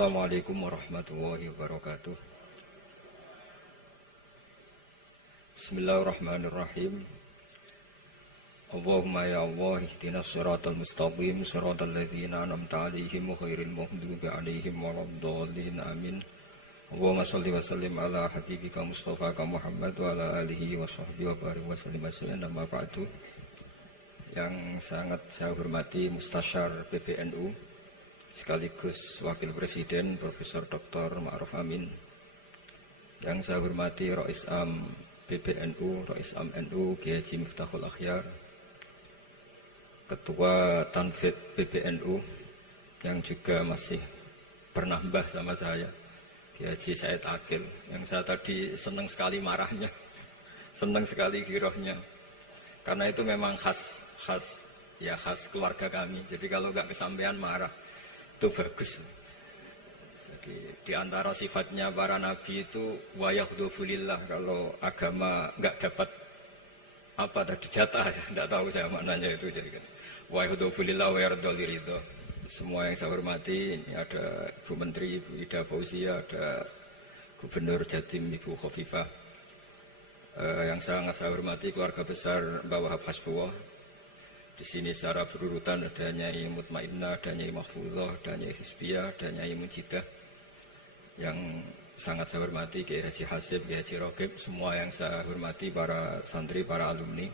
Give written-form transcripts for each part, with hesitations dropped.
Assalamualaikum warahmatullahi wabarakatuh. Bismillahirrahmanirrahim. Allahumma ya Allah ihdinas siratal mustaqim siratal ladzina an'amta 'alaihim ghairil maghdubi 'alaihim waladdallin amin. Allahumma shalli wa sallim ala habibika Mustafa Muhammad wa ala alihi wa sahbihi wa barik wa sallim amma ba'du. Yang sangat saya hormati Mustasyar PBNU sekaligus Wakil Presiden Profesor Dr. Ma'ruf Amin. Yang saya hormati Rais Am PBNU, Rais Am NU Kiai Haji Miftahul Akhyar, Ketua Tanfid PBNU yang juga masih pernah mbah sama saya, Kiai Haji Said Akil, yang saya tadi senang sekali marahnya, senang sekali girohnya, karena itu memang khas keluarga kami. Jadi kalau nggak kesampaian marah itu bagus. Jadi di antara sifatnya para nabi itu wayakhdufulillah, kalau agama nggak dapat apa tadi jatah ya, nggak tahu saya maknanya itu. Jadi kan wayakhdufulillah wayardoliridho. Semua yang saya hormati, ini ada Ibu Menteri Ibu Ida Fauzia, ada Gubernur Jatim Ibu Khofifah, yang sangat saya hormati keluarga besar Mbak Wahab Hasbullah. Di sini secara berurutan ada Nyai Mutmainnah, ada Nyai Mahfuzah, ada Nyai Hizbiyah, ada Nyai Mujidah. Yang sangat saya hormati Kiai Haji Hasib, Kiai Haji Rokib, semua yang saya hormati para santri, para alumni.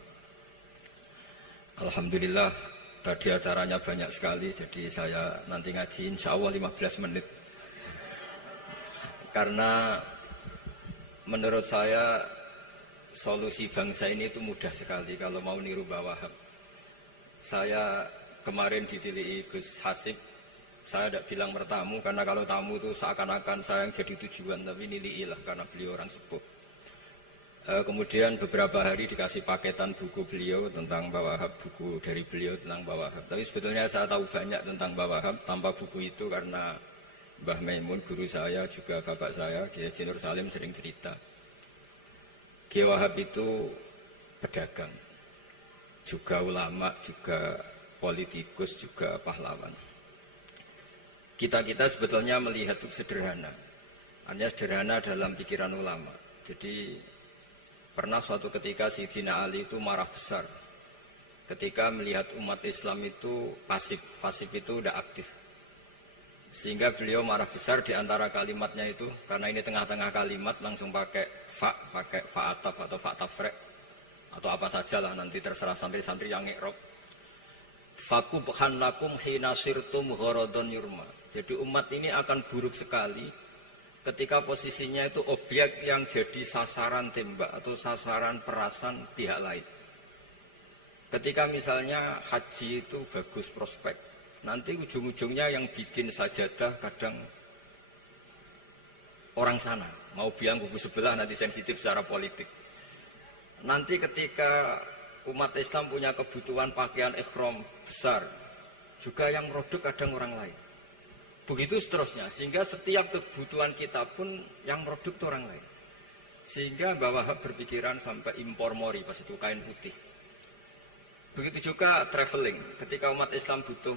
Alhamdulillah tadi acaranya banyak sekali, jadi saya nanti ngaji insya Allah 15 menit. Karena menurut saya solusi bangsa ini itu mudah sekali kalau mau niru Mbah Wahab. Saya kemarin ditilihi Gus Hasib, saya tidak bilang bertamu, karena kalau tamu itu seakan-akan saya yang jadi tujuan, tapi niliilah karena beliau orang sepuh. Kemudian beberapa hari dikasih paketan buku beliau tentang Mbah Wahab, buku dari beliau tentang Mbah Wahab. Tapi sebetulnya saya tahu banyak tentang Mbah Wahab tanpa buku itu, karena Mbah Maimun, guru saya, juga bapak saya, Kiai Haji Nur Salim sering cerita. Kiai Wahab itu pedagang, juga ulama, juga politikus, juga pahlawan. Kita sebetulnya melihat itu sederhana, hanya sederhana dalam pikiran ulama. Jadi pernah suatu ketika Sayyidina Ali itu marah besar ketika melihat umat Islam itu pasif itu udah aktif. Sehingga beliau marah besar di antara kalimatnya itu, karena ini tengah-tengah kalimat langsung pakai fa'ataf atau fa'tafrek atau apa sajalah, nanti terserah santri-santri yang ngi'rab. Fakubhan lakum hina sirtum gharadun yurma. Jadi umat ini akan buruk sekali ketika posisinya itu objek yang jadi sasaran tembak atau sasaran perasan pihak lain. Ketika misalnya haji itu bagus prospek, nanti ujung-ujungnya yang bikin sajadah kadang orang sana, mau bilang kubu sebelah, nanti sensitif secara politik. Nanti ketika umat Islam punya kebutuhan pakaian ihram besar, juga yang produk kadang orang lain. Begitu seterusnya, sehingga setiap kebutuhan kita pun yang produk itu orang lain. Sehingga Mbah Wahab berpikiran sampai impor mori, pas itu kain putih. Begitu juga traveling, ketika umat Islam butuh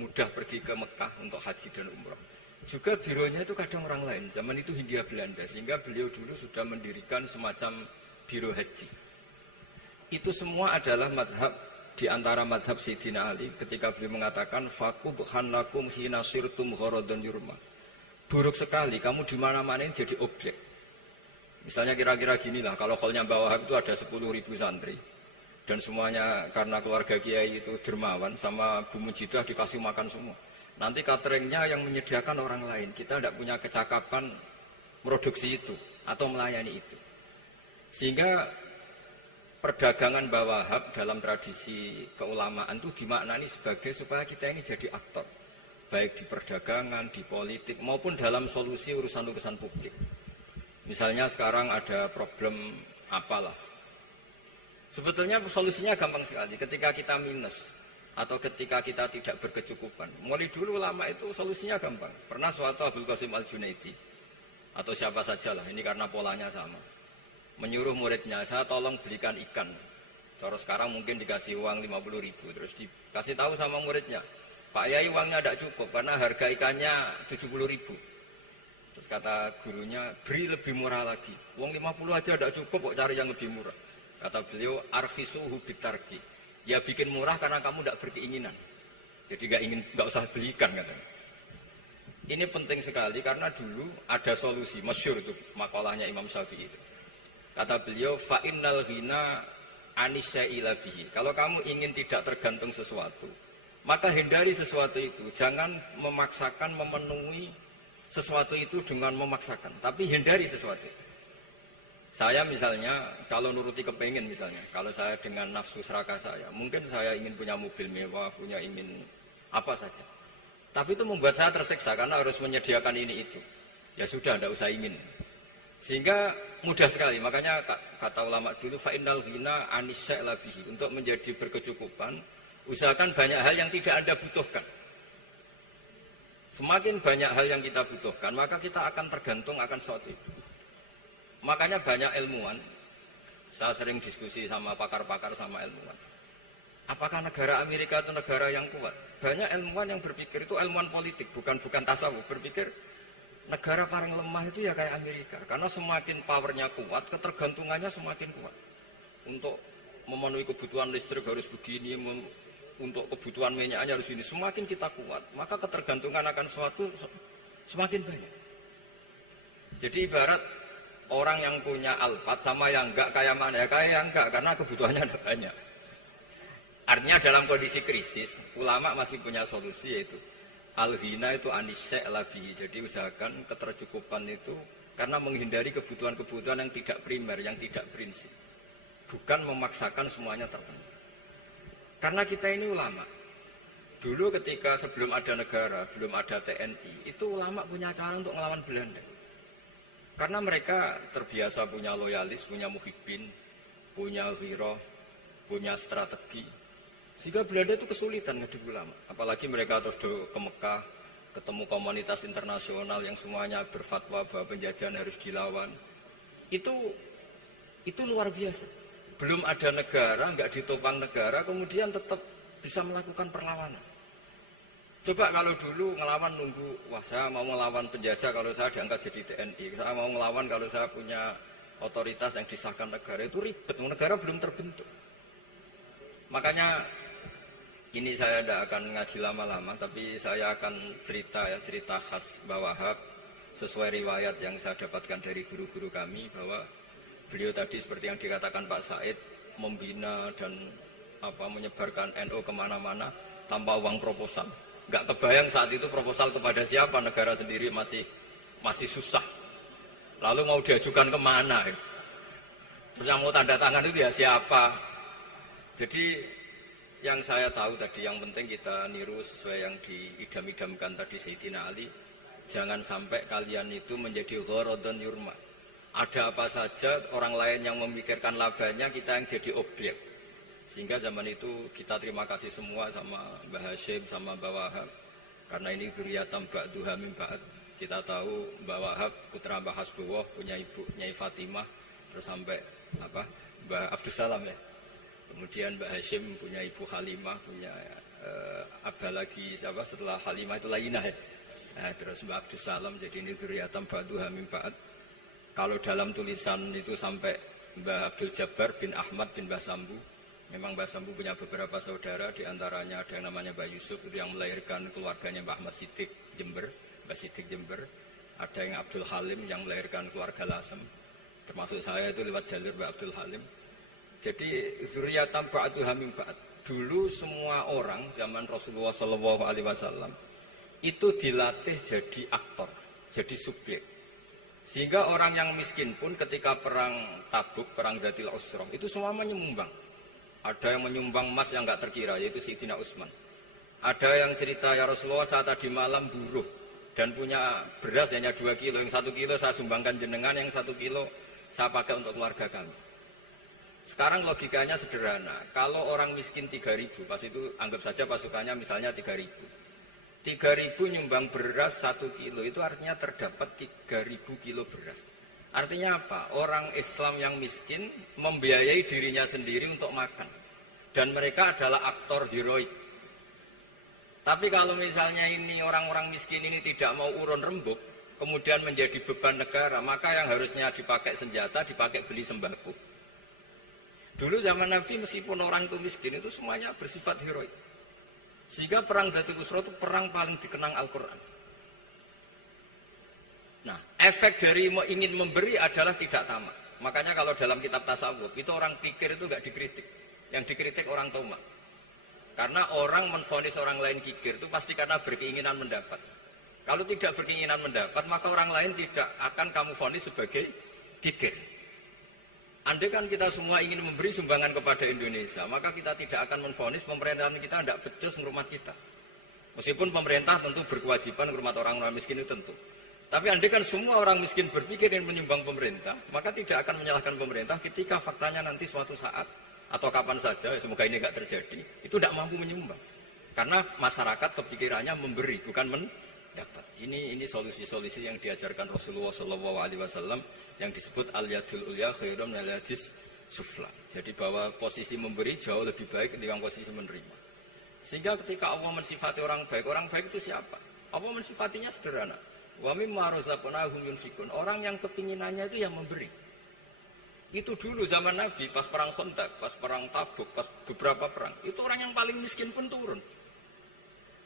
mudah pergi ke Mekah untuk haji dan umrah. Juga bironya itu kadang orang lain, zaman itu Hindia Belanda, sehingga beliau dulu sudah mendirikan semacam biro haji. Itu semua adalah madhab, di antara madhab Sayyidina Ali ketika beliau mengatakan fakubhan lakum hina sirtum gharadun yurma. Buruk sekali kamu di mana-mana ini jadi objek. Misalnya kira-kira ginilah, kalau kolnya Mbah Wahab itu ada 10.000 santri dan semuanya karena keluarga kiai itu dermawan, sama Bu Mujidah dikasih makan semua. Nanti cateringnya yang menyediakan orang lain, kita tidak punya kecakapan produksi itu atau melayani itu. Sehingga perdagangan Mbah Wahab dalam tradisi keulamaan itu dimaknani sebagai supaya kita ini jadi aktor, baik di perdagangan, di politik, maupun dalam solusi urusan-urusan publik. Misalnya sekarang ada problem apalah, sebetulnya solusinya gampang sekali. Ketika kita minus atau ketika kita tidak berkecukupan, mulai dulu ulama itu solusinya gampang. Pernah suatu Abdul Qasim Al-Junaidi atau siapa sajalah, ini karena polanya sama, menyuruh muridnya, saya tolong belikan ikan. Cara sekarang mungkin dikasih uang 50.000, terus dikasih tahu sama muridnya, Pak Yai uangnya tidak cukup karena harga ikannya 70.000. Terus kata gurunya, beri lebih murah lagi. Uang 50 aja tidak cukup, kok cari yang lebih murah. Kata beliau, arkhisuhu bitarki. Ya bikin murah karena kamu tidak berkeinginan. Jadi nggak usah belikan katanya. Ini penting sekali karena dulu ada solusi, masyhur itu makalahnya Imam Syafi'i itu. Kata beliau, fa innal ghina anisya'ila bihi. Kalau kamu ingin tidak tergantung sesuatu, maka hindari sesuatu itu. Jangan memaksakan memenuhi sesuatu itu dengan memaksakan, tapi hindari sesuatu itu. Saya misalnya, kalau nuruti kepengin misalnya, kalau saya dengan nafsu serakah saya, mungkin saya ingin punya mobil mewah, ingin apa saja. Tapi itu membuat saya tersiksa karena harus menyediakan ini itu. Ya sudah, tidak usah ingin. Sehingga mudah sekali, makanya kata ulama dulu, fa'innal ghina anisya'la bihi. Untuk menjadi berkecukupan, usahakan banyak hal yang tidak Anda butuhkan. Semakin banyak hal yang kita butuhkan, maka kita akan tergantung akan sesuatu itu. Makanya banyak ilmuwan, saya sering diskusi sama pakar-pakar sama ilmuwan. Apakah negara Amerika itu negara yang kuat? Banyak ilmuwan yang berpikir itu ilmuwan politik, bukan tasawuf. Berpikir negara paling lemah itu ya kayak Amerika. Karena semakin powernya kuat, ketergantungannya semakin kuat. Untuk memenuhi kebutuhan listrik harus begini, untuk kebutuhan minyaknya harus ini. Semakin kita kuat, maka ketergantungan akan sesuatu semakin banyak. Jadi ibarat orang yang punya Alphard sama yang enggak kayak mana? Ya kayak yang enggak, karena kebutuhannya ada banyak. Artinya dalam kondisi krisis, ulama masih punya solusi, yaitu al-ghina itu anisya'la bihi. Jadi usahakan ketercukupan itu karena menghindari kebutuhan-kebutuhan yang tidak primer, yang tidak prinsip. Bukan memaksakan semuanya terpenuhi. Karena kita ini ulama. Dulu ketika sebelum ada negara, belum ada TNI, itu ulama punya cara untuk melawan Belanda. Karena mereka terbiasa punya loyalis, punya muhibbin, punya ghirah, punya strategi. Sehingga Belanda itu kesulitan ngadep ulama. Apalagi mereka terus ke Mekah, ketemu komunitas internasional yang semuanya berfatwa bahwa penjajahan harus dilawan. Itu luar biasa. Belum ada negara, nggak ditopang negara, kemudian tetap bisa melakukan perlawanan. Coba kalau dulu ngelawan nunggu, wah saya mau ngelawan penjajah kalau saya diangkat jadi TNI, saya mau ngelawan kalau saya punya otoritas yang disahkan negara, itu ribet, negara belum terbentuk. Makanya ini saya tidak akan ngaji lama-lama, tapi saya akan cerita khas Mbah Wahab sesuai riwayat yang saya dapatkan dari guru-guru kami, bahwa beliau tadi seperti yang dikatakan Pak Said, membina dan menyebarkan NU kemana-mana tanpa uang proposal. Nggak kebayang saat itu proposal kepada siapa, negara sendiri masih susah. Lalu mau diajukan kemana? Terus yang mau tanda tangan itu ya siapa? Jadi yang saya tahu tadi, yang penting kita niru sesuai yang diidam-idamkan tadi Sayyidina Ali. Jangan sampai kalian itu menjadi gharadun yurma. Ada apa saja orang lain yang memikirkan labanya, kita yang jadi objek. Sehingga zaman itu kita terima kasih semua sama Mbah Hashim, sama Mbah Wahab. Karena ini zuriyatam ba'duha min ba'd. Kita tahu Mbah Wahab putra Mbah Hasbullah, punya ibu Nyai Fatimah, terus sampai Mbah Abdus Salam ya. Kemudian Mbah Hashim punya ibu Halimah, punya abah lagi siapa setelah Halimah itu Lainah ya. Terus Mbah Abdus Salam, jadi ini zuriyatam ba'duha min ba'd. Kalau dalam tulisan itu sampai Mbah Abdul Jabbar bin Ahmad bin Mbah Sambu. Memang Mbah Sambu punya beberapa saudara, diantaranya ada yang namanya Mbah Yusuf, itu yang melahirkan keluarganya Mbah Ahmad Siddiq Jember, Mbah Siddiq Jember. Ada yang Abdul Halim yang melahirkan keluarga Lasem, termasuk saya itu lewat jalur Mbah Abdul Halim. Jadi zuriyatam ba'duha min ba'd. Dulu semua orang zaman Rasulullah SAW itu dilatih jadi aktor, jadi subjek. Sehingga orang yang miskin pun ketika perang Tabuk, perang Dzatil Usrah, itu semua menyumbang. Ada yang menyumbang emas yang enggak terkira, yaitu Sayyidina Utsman. Ada yang cerita, ya Rasulullah saya tadi malam buruh dan punya beras hanya 2 kilo. Yang 1 kilo saya sumbangkan jenengan, yang 1 kilo saya pakai untuk keluarga kami. Sekarang logikanya sederhana. Kalau orang miskin 3.000, pas itu anggap saja pasukannya misalnya 3.000. 3.000 nyumbang beras 1 kilo, itu artinya terdapat 3.000 kilo beras. Artinya apa? Orang Islam yang miskin membiayai dirinya sendiri untuk makan. Dan mereka adalah aktor heroik. Tapi kalau misalnya ini orang-orang miskin ini tidak mau urun rembuk, kemudian menjadi beban negara, maka yang harusnya dipakai senjata, dipakai beli sembako. Dulu zaman Nabi meskipun orang itu miskin, itu semuanya bersifat heroik. Sehingga perang Dhatul Usra itu perang paling dikenang Al-Quran. Nah, efek dari ingin memberi adalah tidak tamak. Makanya kalau dalam kitab tasawuf, itu orang pikir itu gak dikritik. Yang dikritik orang tamak. Karena orang menvonis orang lain kikir itu pasti karena berkeinginan mendapat. Kalau tidak berkeinginan mendapat, maka orang lain tidak akan kamu vonis sebagai kikir. Andai kan kita semua ingin memberi sumbangan kepada Indonesia, maka kita tidak akan menvonis pemerintahan kita tidak becus ngurmat kita. Meskipun pemerintah tentu berkewajiban ngurmat orang-orang miskin itu tentu. Tapi andai kan semua orang miskin berpikir ingin menyumbang pemerintah, maka tidak akan menyalahkan pemerintah ketika faktanya nanti suatu saat atau kapan saja, semoga ini tidak terjadi, itu tidak mampu menyumbang. Karena masyarakat kepikirannya memberi, bukan mendapat. Ini solusi-solusi yang diajarkan Rasulullah SAW yang disebut al-yadul ulya khairum minal yadis sufla. Jadi bahwa posisi memberi jauh lebih baik ketimbang posisi menerima. Sehingga ketika Allah mensifati orang baik itu siapa? Allah mensifatinya sederhana. Wa mimma razaqnahum yunfikun. Orang yang kepinginannya itu yang memberi. Itu dulu zaman Nabi, pas perang Khandaq, pas perang Tabuk, pas beberapa perang, itu orang yang paling miskin pun turun.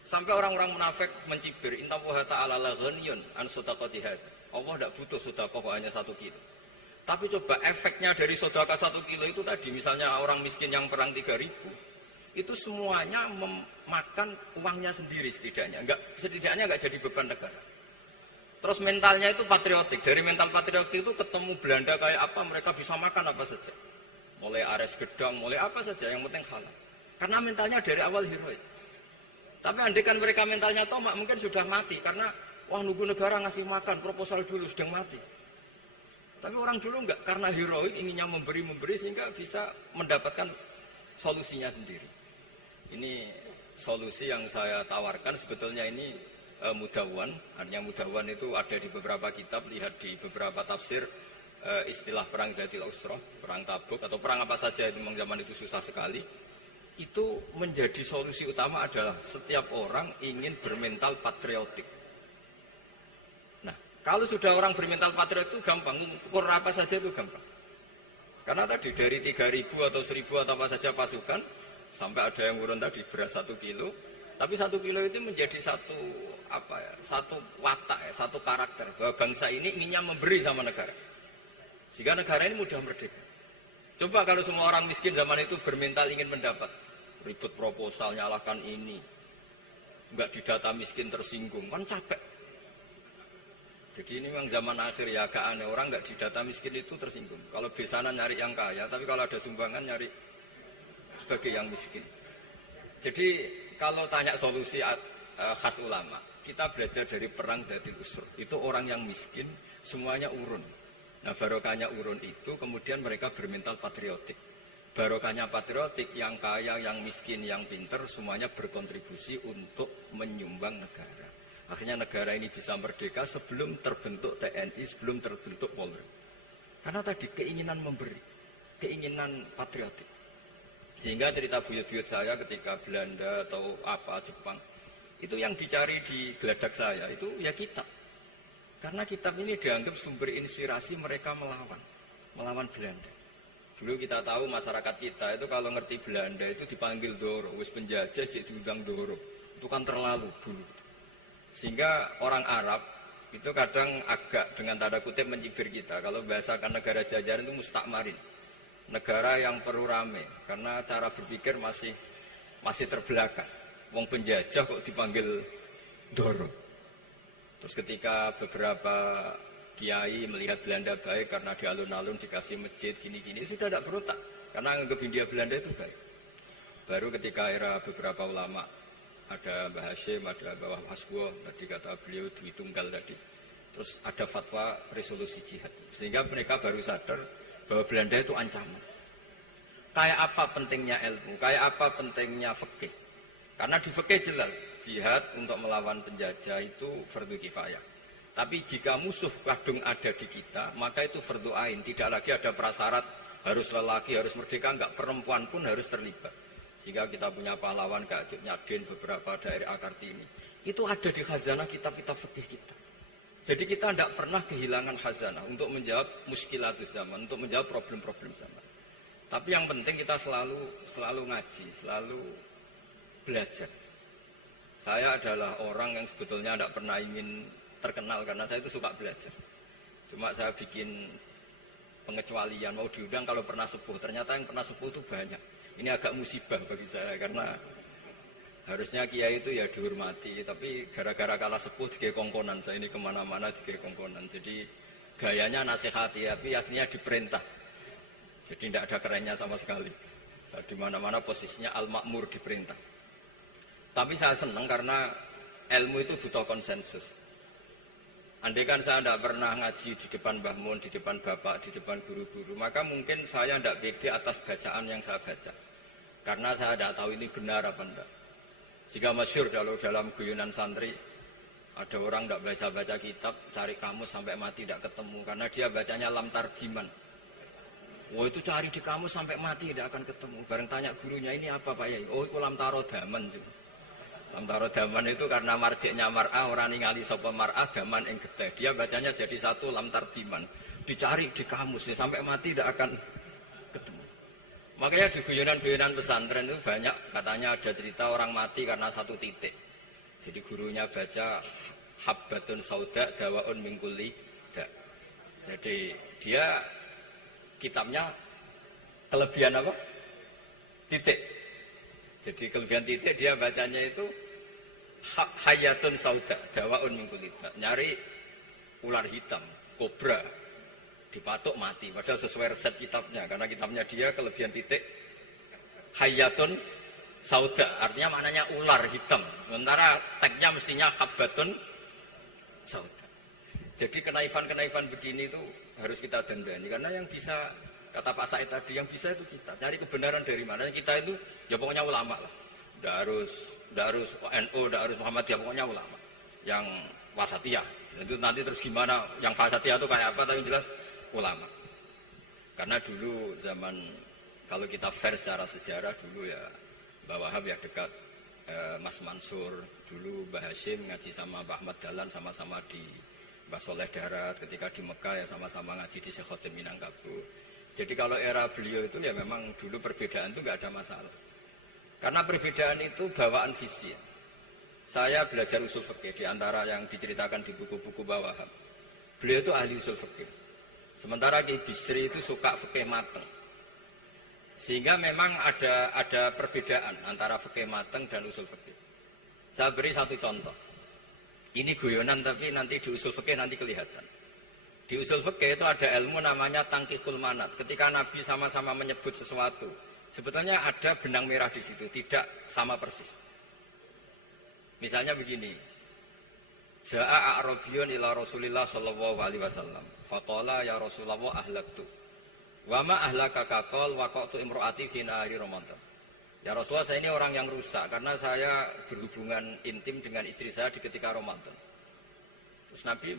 Sampai orang-orang munafik mencibir, inna Allaha ta'ala la ghaniyun an sadaqati hadza. Allah tidak butuh sedekah hanya 1 kilo. Tapi coba efeknya dari sedekah 1 kilo itu tadi, misalnya orang miskin yang perang 3.000, itu semuanya memakan uangnya sendiri setidaknya enggak jadi beban negara. Terus mentalnya itu patriotik. Dari mental patriotik itu ketemu Belanda kayak apa, mereka bisa makan apa saja. Mulai ares gedang, mulai apa saja, yang penting halal. Karena mentalnya dari awal heroik. Tapi andaikan mereka mentalnya tomak, mungkin sudah mati. Karena, wah nunggu negara ngasih makan, proposal dulu, sedang mati. Tapi orang dulu enggak, karena heroik, inginnya memberi sehingga bisa mendapatkan solusinya sendiri. Ini solusi yang saya tawarkan, sebetulnya ini mudawwan. Artinya mudawwan itu ada di beberapa kitab, lihat di beberapa tafsir istilah perang Dhatul Usra, perang Tabuk atau perang apa saja itu memang zaman itu susah sekali. Itu menjadi solusi utama adalah setiap orang ingin bermental patriotik. Nah, kalau sudah orang bermental patriotik itu gampang, ukur apa saja itu gampang. Karena tadi dari 3.000 atau 1.000 atau apa saja pasukan, sampai ada yang urun tadi beras 1 kilo, tapi 1 kilo itu menjadi satu watak, satu karakter bahwa bangsa ini inginnya memberi sama negara, sehingga negara ini mudah merdeka. Coba kalau semua orang miskin zaman itu bermental ingin mendapat, ribut proposal, nyalakan ini, enggak didata miskin tersinggung, kan capek. Jadi ini memang zaman akhir ya, agak aneh, orang enggak didata miskin itu tersinggung. Kalau besanan nyari yang kaya, tapi kalau ada sumbangan nyari sebagai yang miskin. Jadi kalau tanya solusi khas ulama, kita belajar dari perang Dhatul Usra. Itu orang yang miskin, semuanya urun. Nah, barokahnya urun itu kemudian mereka bermental patriotik. Barokahnya patriotik, yang kaya, yang miskin, yang pinter, semuanya berkontribusi untuk menyumbang negara. Akhirnya negara ini bisa merdeka sebelum terbentuk TNI, sebelum terbentuk Polri. Karena tadi keinginan memberi, keinginan patriotik. Sehingga cerita buyut-buyut saya ketika Belanda atau apa Jepang, itu yang dicari di geladak saya itu ya kitab. Karena kitab ini dianggap sumber inspirasi mereka melawan Belanda. Dulu kita tahu masyarakat kita itu kalau ngerti Belanda itu dipanggil Doro, wis penjajah jadi diundang Doro. Itu kan terlalu dulu. Sehingga orang Arab itu kadang agak dengan tanda kutip mencibir kita. Kalau bahasakan negara jajahan itu mustakmarin. Negara yang perlu rame karena cara berpikir masih terbelakang. Wong penjajah kok dipanggil Doro. Terus ketika beberapa kiai melihat Belanda baik karena di alun-alun dikasih masjid gini-gini, sudah tidak berotak karena anggap Hindia Belanda itu baik. Baru ketika era beberapa ulama, ada Mbah Hashim, ada Mbah Hasbuh, tadi kata beliau Dwi Tunggal tadi. Terus ada fatwa resolusi jihad. Sehingga mereka baru sadar bahwa Belanda itu ancaman. Kayak apa pentingnya ilmu, kayak apa pentingnya fikih. Karena di fikih jelas, jihad untuk melawan penjajah itu fardu kifayah. Tapi jika musuh kadung ada di kita, maka itu fardu ain. Tidak lagi ada prasyarat harus lelaki, harus merdeka, enggak, perempuan pun harus terlibat. Sehingga kita punya pahlawan kayak Nyadin, beberapa daerah Kartini. Itu ada di khazanah kitab-kitab fikih kita. Jadi kita tidak pernah kehilangan khazanah untuk menjawab muskilatus zaman, untuk menjawab problem-problem zaman. Tapi yang penting kita selalu ngaji, selalu belajar. Saya adalah orang yang sebetulnya tidak pernah ingin terkenal karena saya itu suka belajar. Cuma saya bikin pengecualian, mau diundang kalau pernah sepuh. Ternyata yang pernah sepuh itu banyak. Ini agak musibah bagi saya karena harusnya kiai itu ya dihormati, tapi gara-gara kalah sepuh digawe kongkonan. Saya ini kemana-mana digawe kongkonan. Jadi gayanya nasihati, tapi aslinya diperintah. Jadi tidak ada kerennya sama sekali. Saya di mana-mana posisinya al-ma'mur, diperintah. Tapi saya senang karena ilmu itu butuh konsensus. Andai kan saya tidak pernah ngaji di depan Mbah Mun, di depan bapak, di depan guru-guru, maka mungkin saya tidak pede atas bacaan yang saya baca. Karena saya tidak tahu ini benar apa enggak. Jika masyhur dalam guyonan santri, ada orang tidak baca-baca kitab, cari kamus sampai mati tidak ketemu. Karena dia bacanya lam tarjiman. Wah itu cari di kamus sampai mati tidak akan ketemu. Bareng tanya gurunya, ini apa Pak Yai? Oh itu lam tarodaman. Lam tarodaman itu karena marjiknya mar'ah, orang ningali sapa mar'ah, daman ing getih. Dia bacanya jadi satu lam tarjiman. Dicari di kamus, ya, sampai mati tidak akan ketemu. Makanya di guyonan-guyonan pesantren itu banyak katanya ada cerita orang mati karena satu titik. Jadi gurunya baca habbatun sauda dawaun min kulli da. Jadi dia kitabnya kelebihan apa? Titik. Jadi kelebihan titik dia bacanya itu hayatun sauda dawaun min kulli da. Nyari ular hitam, kobra. Dipatok mati, padahal sesuai resep kitabnya, karena kitabnya dia kelebihan titik hayatun sauda, artinya maknanya ular hitam, sementara tagnya mestinya habbatun sauda. Jadi kenaifan-kenaifan begini itu harus kita dandani, karena yang bisa, kata Pak Said tadi, yang bisa itu kita cari kebenaran dari mana. Kita itu ya pokoknya ulama lah, tidak harus NU, tidak harus Muhammadiyah, pokoknya ulama yang wasatiyah. Itu nanti terus gimana, yang wasatiyah itu kayak apa, tapi jelas ulama. Karena dulu zaman, kalau kita fair secara sejarah, dulu ya Mbah Wahab ya dekat Mas Mansur, dulu Mbah Hashim ngaji sama Mbah Ahmad Dahlan, sama-sama di Mbah Soleh Darat, ketika di Mekah ya sama-sama ngaji di Syekh Khotim Minangkabau. Jadi kalau era beliau itu ya memang dulu perbedaan itu nggak ada masalah. Karena perbedaan itu bawaan visi. Saya belajar usul fikih di antara yang diceritakan di buku-buku Mbah Wahab. Beliau itu ahli usul fikih. Sementara Ki Bisri itu suka fikih mateng. Sehingga memang ada perbedaan antara fikih mateng dan usul fikih. Saya beri satu contoh. Ini guyonan tapi nanti di usul fikih nanti kelihatan. Di usul fikih itu ada ilmu namanya tangkihul manat. Ketika Nabi sama-sama menyebut sesuatu, sebetulnya ada benang merah di situ, tidak sama persis. Misalnya begini. Ja'a a'rabiyun ila Rasulillah sallallahu alaihi wasallam. Faqala ya Rasulullah ahlaktu. Wa ma ahlakaka qal waqatu imraati fi nahari Ramadan. Ya Rasulullah, saya ini orang yang rusak karena saya berhubungan intim dengan istri saya di ketika Ramadan. Terus Nabi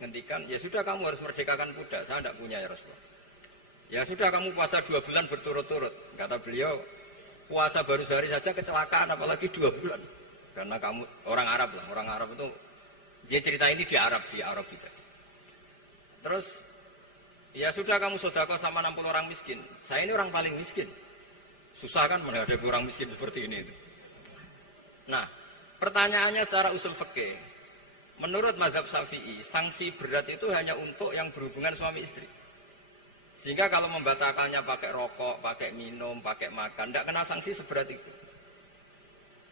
ngendikan, ya sudah kamu harus merdekakan budak. Saya tidak punya ya Rasulullah. Ya sudah kamu puasa 2 bulan berturut-turut. Kata beliau, puasa baru sehari saja kecelakaan apalagi 2 bulan. Karena kamu orang Arab lah, orang Arab itu dia cerita ini di Arab juga. Terus, ya sudah kamu sedekah sama 60 orang miskin. Saya ini orang paling miskin. Susah kan menghadapi orang miskin seperti ini. Nah, pertanyaannya secara usul fikih. Menurut mazhab Syafi'i, sanksi berat itu hanya untuk yang berhubungan suami istri. Sehingga kalau membatalkannya pakai rokok, pakai minum, pakai makan, tidak kena sanksi seberat itu.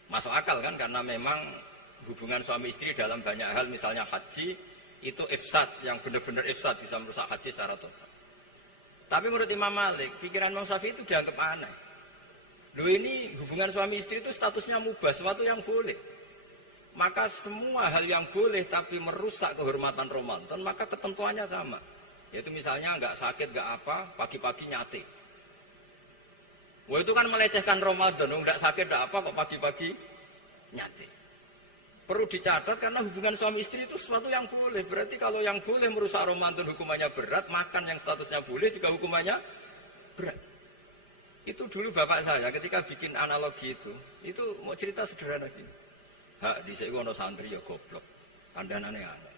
Masuk akal kan, karena memang hubungan suami istri dalam banyak hal, misalnya haji, itu ifsad, yang benar-benar ifsad, bisa merusak haji secara total. Tapi menurut Imam Malik, pikiran Imam Syafi'i itu dianggap aneh. Loh ini hubungan suami istri itu statusnya mubah, sesuatu yang boleh. Maka semua hal yang boleh tapi merusak kehormatan Ramadan, maka ketentuannya sama. Yaitu misalnya nggak sakit, nggak apa, pagi-pagi nyate. Wah itu kan melecehkan Ramadan, nggak sakit, nggak apa, kok pagi-pagi nyate. Perlu dicatat karena hubungan suami istri itu sesuatu yang boleh. Berarti kalau yang boleh merusak Ramadan hukumannya berat, makan yang statusnya boleh juga hukumannya berat. Itu dulu bapak saya ketika bikin analogi itu mau cerita sederhana gini. Hak di sini ono santri ya goblok, kandhanane aneh.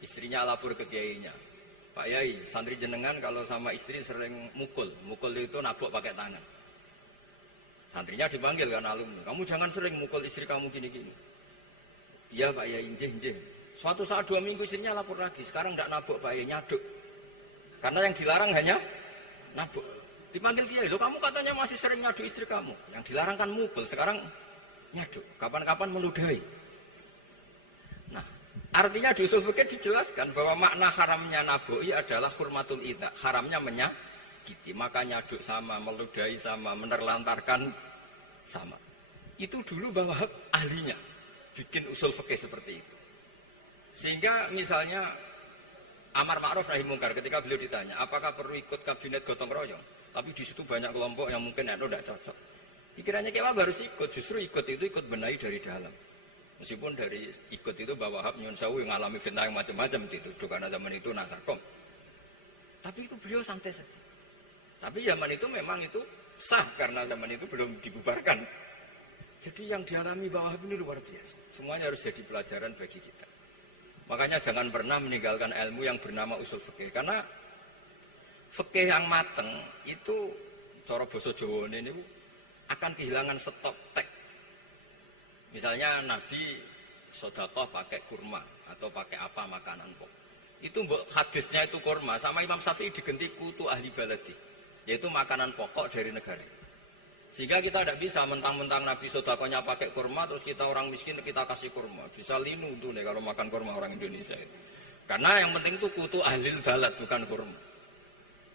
Istrinya lapor ke kiainya. Pak Yai, santri jenengan kalau sama istri sering mukul itu nabok pakai tangan. Santrinya dipanggil kan alumni, kamu jangan sering mukul istri kamu gini-gini. Iya Pak Yai, njih. Suatu saat 2 minggu istrinya lapor lagi, sekarang tidak nabok Pak Yai, nyaduk. Karena yang dilarang hanya nabok. Dipanggil kiai, lo kamu katanya masih sering nyaduk istri kamu. Yang dilarang kan mukul, sekarang nyaduk. Kapan-kapan meludahi. Nah, artinya di usul fikih dijelaskan bahwa makna haramnya naboi adalah hurmatul idza, haramnya menyakiti. Maka nyaduk sama, meludahi sama, menerlantarkan sama. Itu dulu bahwa ahlinya bikin usul fikih seperti itu. Sehingga misalnya amar ma'ruf nahi mungkar ketika beliau ditanya, apakah perlu ikut kabinet gotong royong? Tapi di situ banyak kelompok yang mungkin itu tidak cocok. Pikirannya kayak harus ikut, justru ikut benahi dari dalam. Meskipun dari ikut itu bahwa Wahab nyun sewu yang ngalami fitnah yang macam-macam dituduh karena zaman itu nasakom. Tapi itu beliau santai saja. Tapi zaman itu memang itu sah karena zaman itu belum dibubarkan. Jadi yang dialami Wahab ini luar biasa. Semuanya harus jadi pelajaran bagi kita. Makanya jangan pernah meninggalkan ilmu yang bernama usul fikih. Karena fikih yang mateng itu cara basa Jawa ini akan kehilangan stok teks. Misalnya Nabi sedekah pakai kurma atau pakai apa makanan pokok. Itu hadisnya itu kurma, sama Imam Syafi'i diganti kutu ahli baladi, yaitu makanan pokok dari negara. Sehingga kita tidak bisa mentang-mentang Nabi sedekahnya pakai kurma terus kita orang miskin kita kasih kurma. Bisa linu tuh nih kalau makan kurma orang Indonesia itu. Karena yang penting itu kutu ahli balad bukan kurma.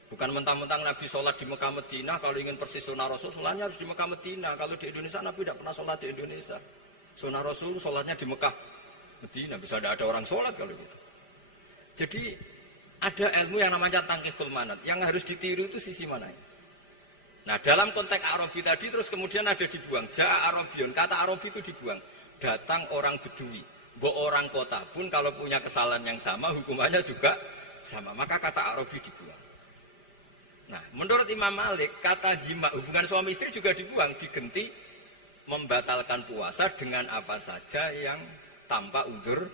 Bukan mentang-mentang Nabi sholat di Mekah Medina, kalau ingin persis sunnah Rasul, sholatnya harus di Mekah Medina. Kalau di Indonesia, Nabi tidak pernah sholat di Indonesia. Sunnah Rasul, sholatnya di Mekah Medina. Bisa tidak ada orang sholat kalau gitu. Jadi, ada ilmu yang namanya tangkihul manat. Yang harus ditiru itu sisi mana? Nah, dalam konteks Arabi tadi, terus kemudian ada dibuang. Ja'a Arabion, kata Arabi itu dibuang. Datang orang Bedui. Orang kota pun kalau punya kesalahan yang sama, hukumannya juga sama. Maka kata Arabi dibuang. Nah, menurut Imam Malik, kata jima hubungan suami istri juga dibuang, diganti membatalkan puasa dengan apa saja yang tanpa uzur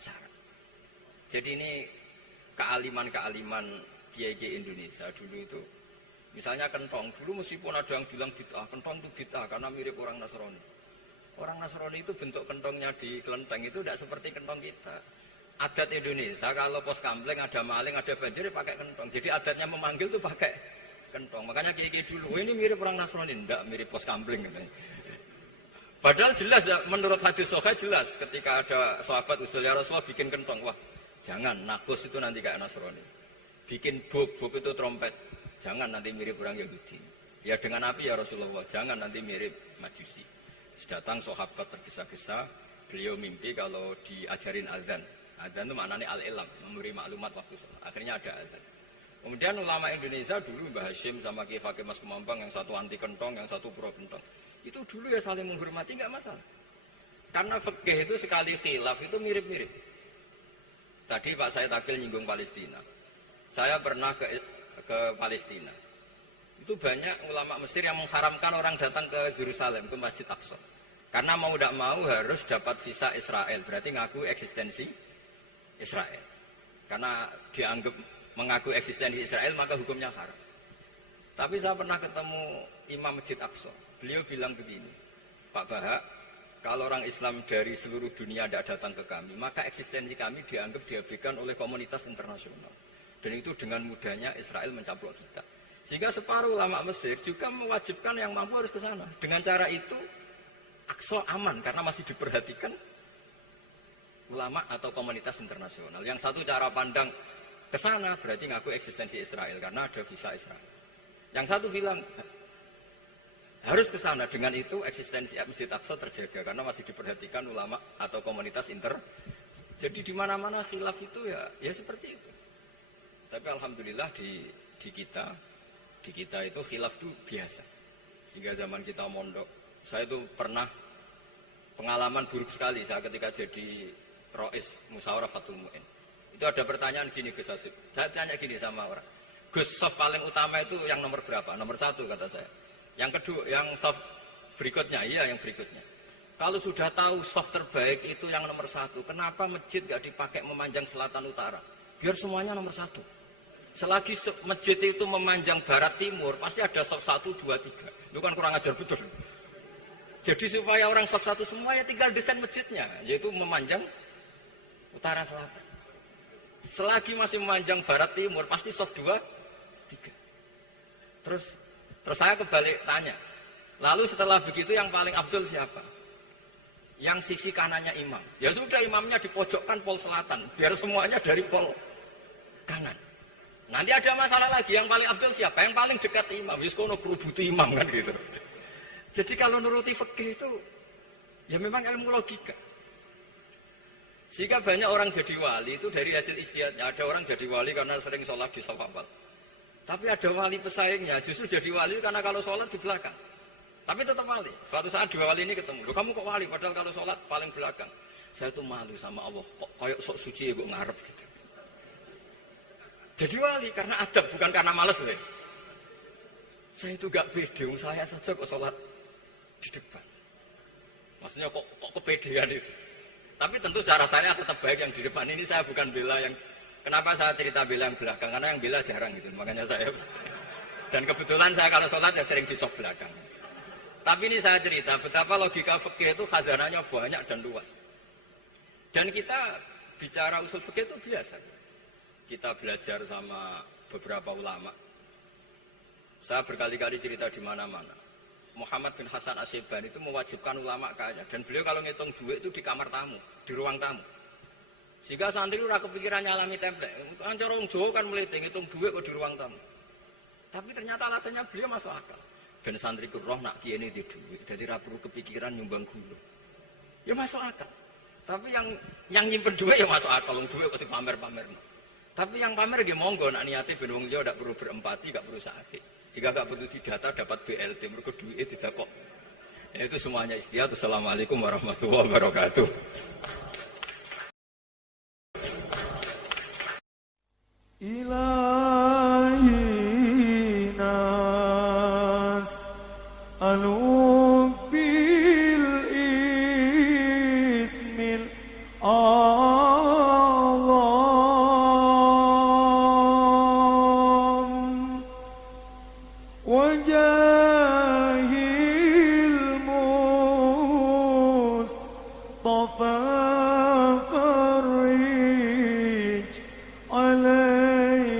syarat. Jadi ini kealiman kiai-kiai Indonesia dulu itu. Misalnya kentong, dulu meskipun ada yang bilang bid'ah, kentong itu bid'ah karena mirip orang Nasrani. Orang Nasrani itu bentuk kentongnya di kelenteng itu tidak seperti kentong kita. Adat Indonesia kalau pos kampleng ada maling, ada banjir pakai kentong. Jadi adatnya memanggil tuh pakai kentong. Makanya kiai-kiai dulu, ini mirip orang Nasrani, enggak mirip pos kampleng katanya. Padahal jelas menurut hadis sahih jelas ketika ada sahabat usul ya Rasulullah bikin kentong, wah jangan nakus itu nanti kayak Nasrani. Bikin buk itu trompet, jangan nanti mirip orang Yahudi. Ya dengan api ya Rasulullah, jangan nanti mirip Majusi. Datang sahabat tergesa-gesa, beliau mimpi kalau diajarin azan. Azan itu maknanya al-ilam, memberi maklumat waktu sholat. Akhirnya ada azan. Kemudian ulama Indonesia dulu Mbah Hashim sama Kiai Fakih Mas Kemambang, yang satu anti kentong, yang satu pro kentong. Itu dulu ya saling menghormati, nggak masalah. Karena fikih itu sekali khilaf itu mirip-mirip. Tadi Pak Said Akil nyinggung Palestina. Saya pernah ke Palestina. Itu banyak ulama Mesir yang mengharamkan orang datang ke Yerusalem, ke Masjid Aqsa. Karena mau tidak mau harus dapat visa Israel, berarti ngaku eksistensi Israel. Karena dianggap mengaku eksistensi Israel maka hukumnya haram. Tapi saya pernah ketemu Imam Masjid Aqsa. Beliau bilang begini, Pak Bahak, kalau orang Islam dari seluruh dunia tidak datang ke kami, maka eksistensi kami dianggap diabaikan oleh komunitas internasional. Dan itu dengan mudahnya Israel mencaplok kita. Sehingga separuh ulama Mesir juga mewajibkan yang mampu harus ke sana. Dengan cara itu Aqsa aman karena masih diperhatikan ulama atau komunitas internasional. Yang satu cara pandang ke sana berarti ngaku eksistensi Israel karena ada visa Israel. Yang satu bilang harus ke sana, dengan itu eksistensi Masjid Aqsa terjaga karena masih diperhatikan ulama atau komunitas Jadi di mana-mana khilaf itu ya seperti itu. Tapi alhamdulillah di kita itu khilaf itu biasa. Sehingga zaman kita mondok, saya itu pernah pengalaman buruk sekali saya ketika jadi Rois Musyawarah Fatul Mu'in. Itu ada pertanyaan gini Gus Hasib. Saya tanya gini sama orang. Gus, soft paling utama itu yang nomor berapa? Nomor 1 kata saya. Yang kedua, yang soft berikutnya, iya yang berikutnya. Kalau sudah tahu soft terbaik itu yang nomor 1, kenapa masjid gak dipakai memanjang selatan utara? Biar semuanya nomor 1. Selagi masjid itu memanjang barat timur, pasti ada soft 1, 2, 3. Itu kan kurang ajar betul. Jadi supaya orang soft 1 semua ya tinggal desain masjidnya, yaitu memanjang utara selatan. Selagi masih memanjang barat timur, pasti soft 2, 3. Terus saya kebalik tanya. Lalu setelah begitu yang paling abdul siapa? Yang sisi kanannya imam. Ya sudah imamnya dipojokkan pol selatan. Biar semuanya dari pol kanan. Nanti ada masalah lagi. Yang paling abdul siapa? Yang paling dekat imam. Yuskono berubuti imam kan gitu. Jadi kalau nuruti fikih itu ya memang ilmu logika. Sehingga banyak orang jadi wali itu dari hasil ijtihadnya. Ada orang jadi wali karena sering sholat di shaf awal. Tapi ada wali pesaingnya justru jadi wali karena kalau sholat di belakang. Tapi tetap wali. Suatu saat 2 wali ini ketemu. Loh, kamu kok wali? Padahal kalau sholat paling belakang. Saya tuh malu sama Allah. Kok kayak sok suci ya kok ngarep gitu. Jadi wali karena adab bukan karena malas loh. Saya itu gak pede. Saya saja kok sholat di depan. Maksudnya kok kepedean itu. Tapi tentu cara saya tetap baik yang di depan. Ini saya bukan bela yang. Kenapa saya cerita bela yang belakang? Karena yang bela jarang gitu. Makanya saya. Dan kebetulan saya kalau sholat ya sering di sop belakang. Tapi ini saya cerita betapa logika fikih itu khazanahnya banyak dan luas. Dan kita bicara usul fikih itu biasa. Kita belajar sama beberapa ulama. Saya berkali-kali cerita di mana-mana. Muhammad bin Hasan Asyibani itu mewajibkan ulama kaya. Dan beliau kalau ngitung duit itu di kamar tamu, di ruang tamu. Sehingga santri ora kepikiran nyalami template. Kan cara wong Jawa kan meliting ngitung duit kok di ruang tamu. Tapi ternyata alasannya beliau masuk akal. Dan santri roh nak kiai ini di duit, jadi ra perlu kepikiran nyumbang gula. Ya masuk akal. Tapi yang nyimpen duit ya masuk akal, wong duit kok pamer-pamer. Tapi yang pamer nggih monggo nak niate ben wong liya ndak perlu berempati, ndak perlu sakit. Jika nggak perlu didata dapat BLT, mergo duit tidak kok. Ya, itu semuanya istihad. Assalamualaikum warahmatullahi wabarakatuh. Ilahi nas aluk bil ismil azam wajahil mustafa farij alaina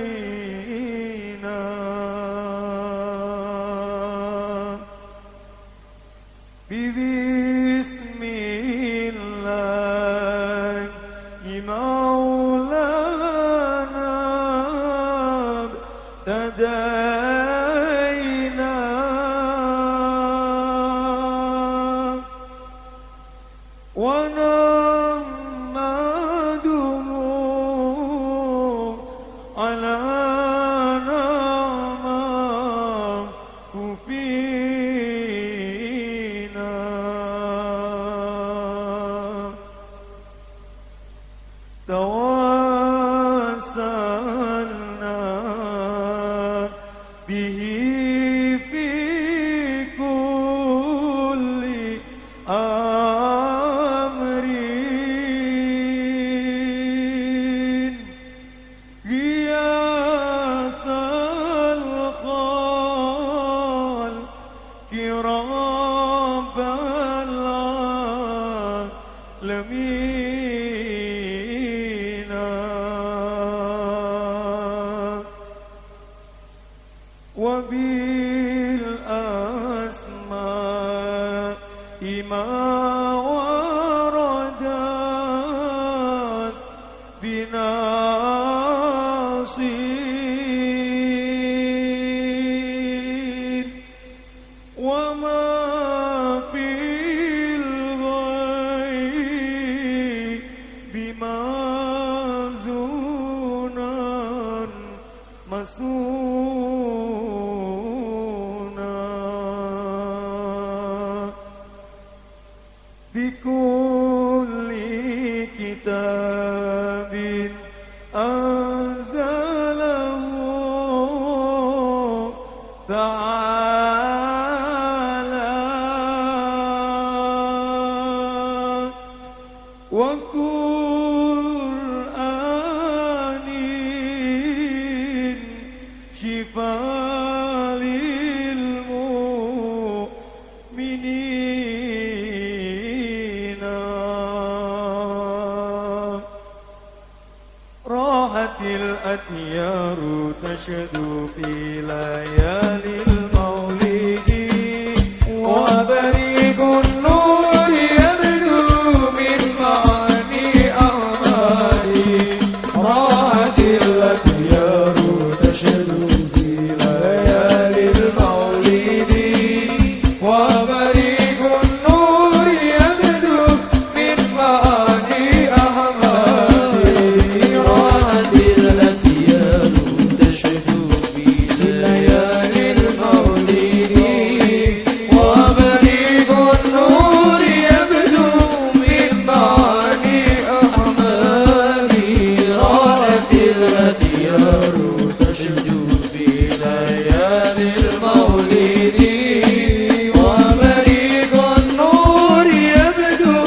bismillah maulana tadaina wa nahmaduhu ala nama kufina tawassalna bihi fi kulli amrin qiyasal khalqi rabbal alamin wa bil asma'i ma waradat binasin wa ma fil ghaibi mazunan masuna bikulli kitabin anzalahu تعالى وقرآن شفاء للمؤمنين راحت الأطيار تشهد في ليالي المولد وبريق النور يبدو من معاني أعمالي راحت الأطيار تشهد في ليالي المولد وبريق النور يبدو من معاني أعمالي راحت الأطيار تشهد في ليالي المولد وبريق النور يبدو من معاني أعمالي راحت الأطيار تشهد في ليالي المولد وبريق النور يبدو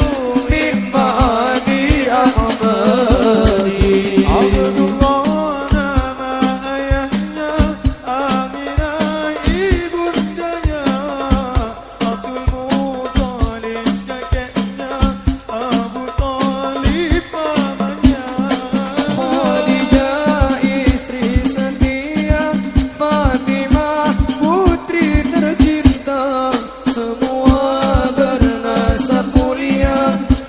من معاني أعمالي عبد الله ما أيهنا آمنا إبو الدنيا عبد المطالب ككنا أبو طالب pamannya Khadijah istri setia Fatimah putri tercinta semua bernasab mulia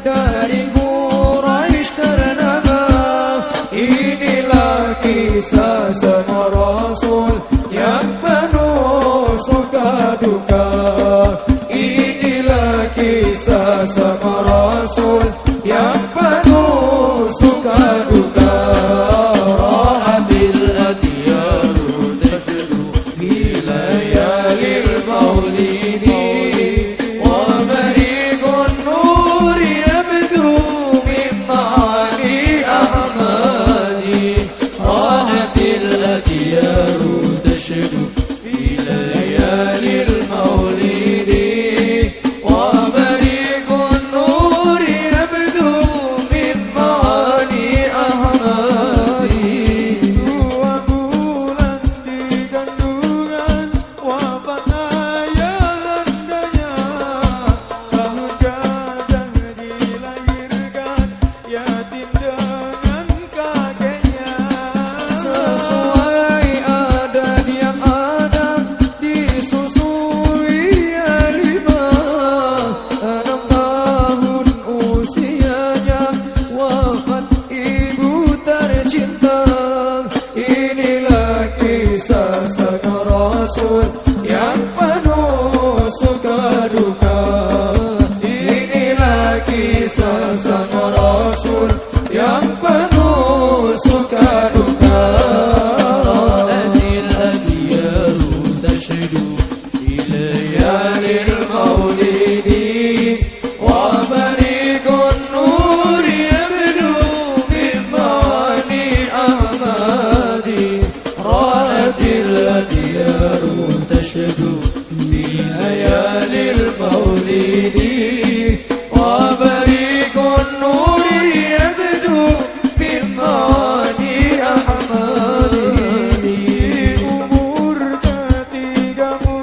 dari Quraisy ternama inilah kisah sama Rasul yang penuh suka duka inilah kisah sama Rasul yang penuh suka duka rahatil adyaru tashdu fi layalil maulidi wa bariqun nur yabdu min ma'ani ahmadi rahatil adyaru tashdu fi layalil maulidi wa bariqun nur yabdu min ma'ani ahmadi dua bulan di kandungan wafat ayahandanya tahun gajah dilahirkan yatim dengan kakeknya sesuai adat yang ada disusui lima 6 tahun usianya wafat ibu tercinta inilah kisah sang Rasul yang penuh suka duka inilah kisah sang Rasul yang penuh suka duka rahatil adyaru tashhadu fi layalil maulidi wa bariqun nur yabdu min ma'ani ahmadi rahatil adyaru tashhadu fi layalil maulidi wa bariqun nur yabdu min ma'ani ahmadi umur ke-30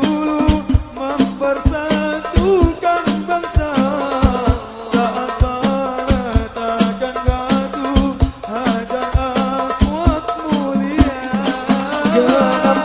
mempersatukan bangsa saat meletakkan batu Hajar Aswad mulia dalam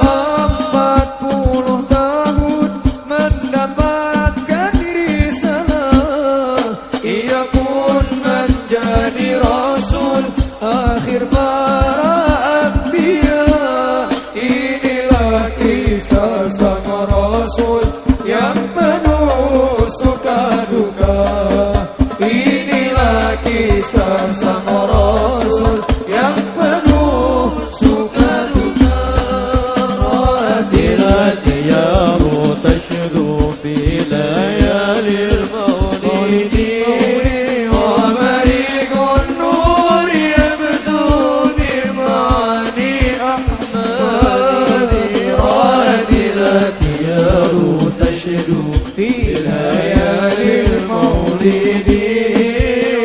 تشدو في ليالي المولد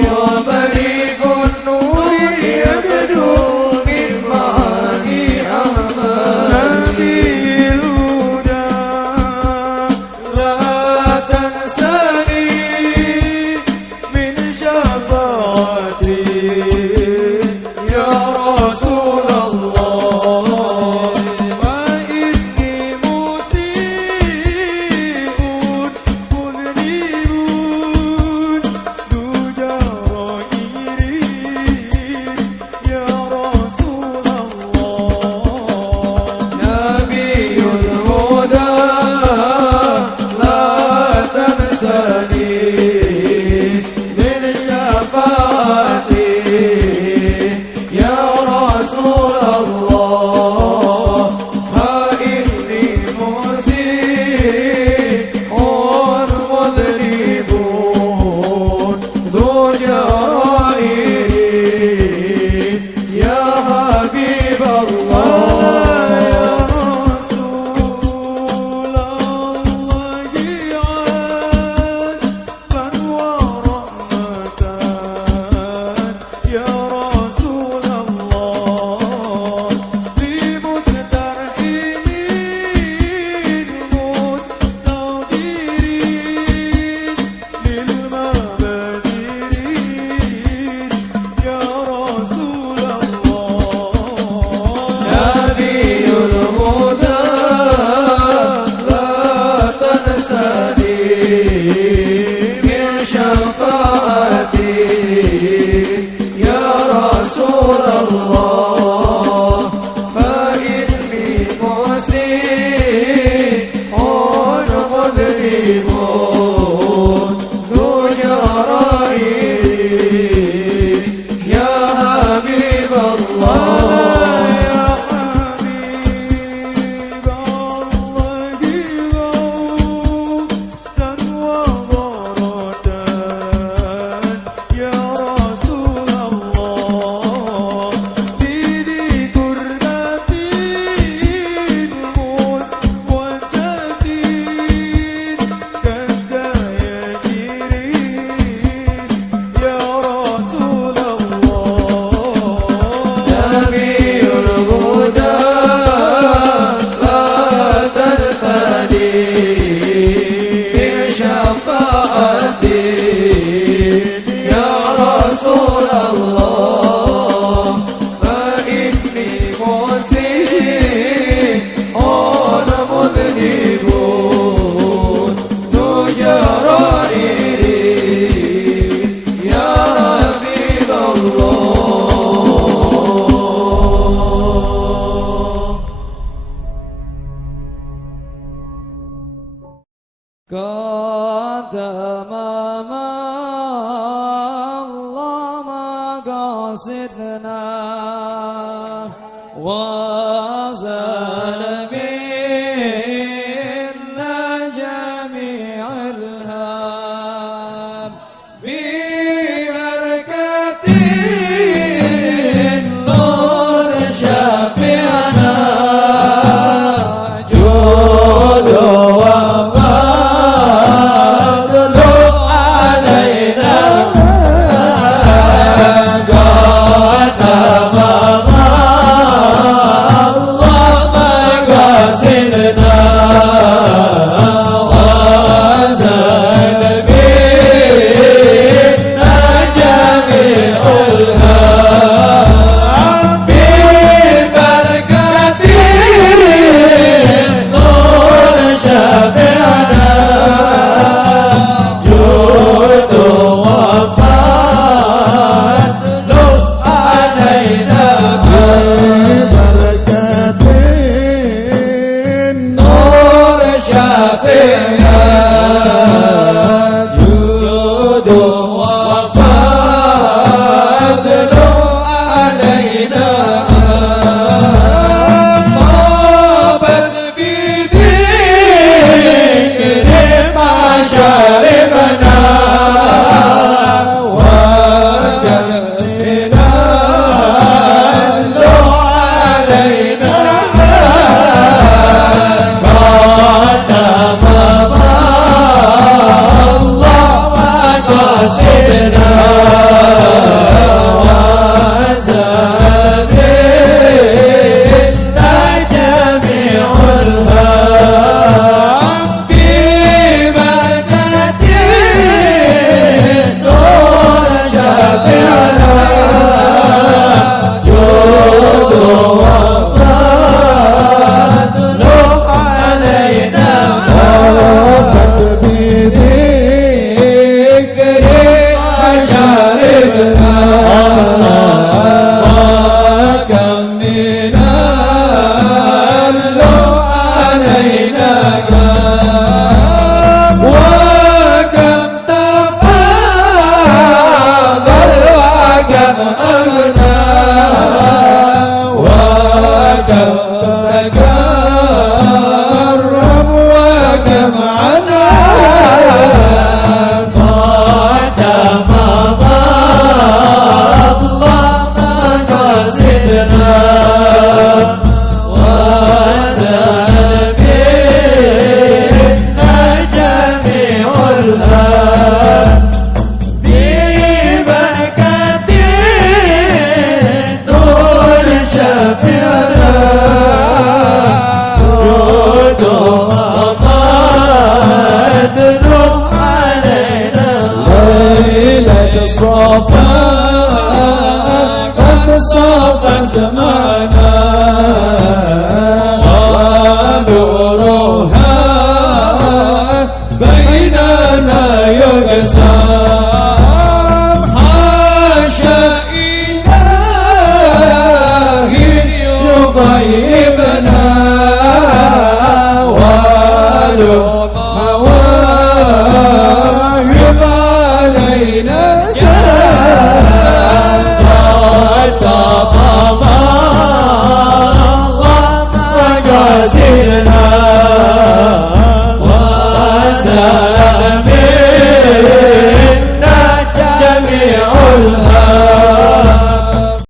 وبريق النور يبدو من معاني أحمد نبي الهدى لا تنساني من شفاعتي يا رسول الله وإني مسيء مذنب ذو جرائر يا رسول الله نبي الهدى لا تنساني من شفاعتي يا رسول الله فإني مسيء مذنب ذو جرائر يا حبيب الله يا رسول الله عافا ورحمة يا رسول الله لمسترحمين مستغفرين للمبادرين يا رسول الله نبي الهدى لا تنساني من شفاعتي يا رسول الله فإني مسيء مذنب ذو جرائر يا حبيب الله يا حبيب الله غوثا وغرة يا رسول الله بذي كربة مسودة كالدياجير يا رسول الله نبي الهدى لا تنساني من شفاعتي يا رسول الله فإني مسيء مذنب ذو جرائر يا حبيب الله قدم الله مقاصدنا وزال منا جميع الهام ببركة النور شفيعنا جود وفضل علينا قدم الله مقاصدنا وزال منا جميع الهام ببركة النور شفيعنا جود وفضل علينا بركة نور شفيعنا جود وفضل علينا طابت بذكر مشاربنا وجمعنا له علينا قدم جمعنا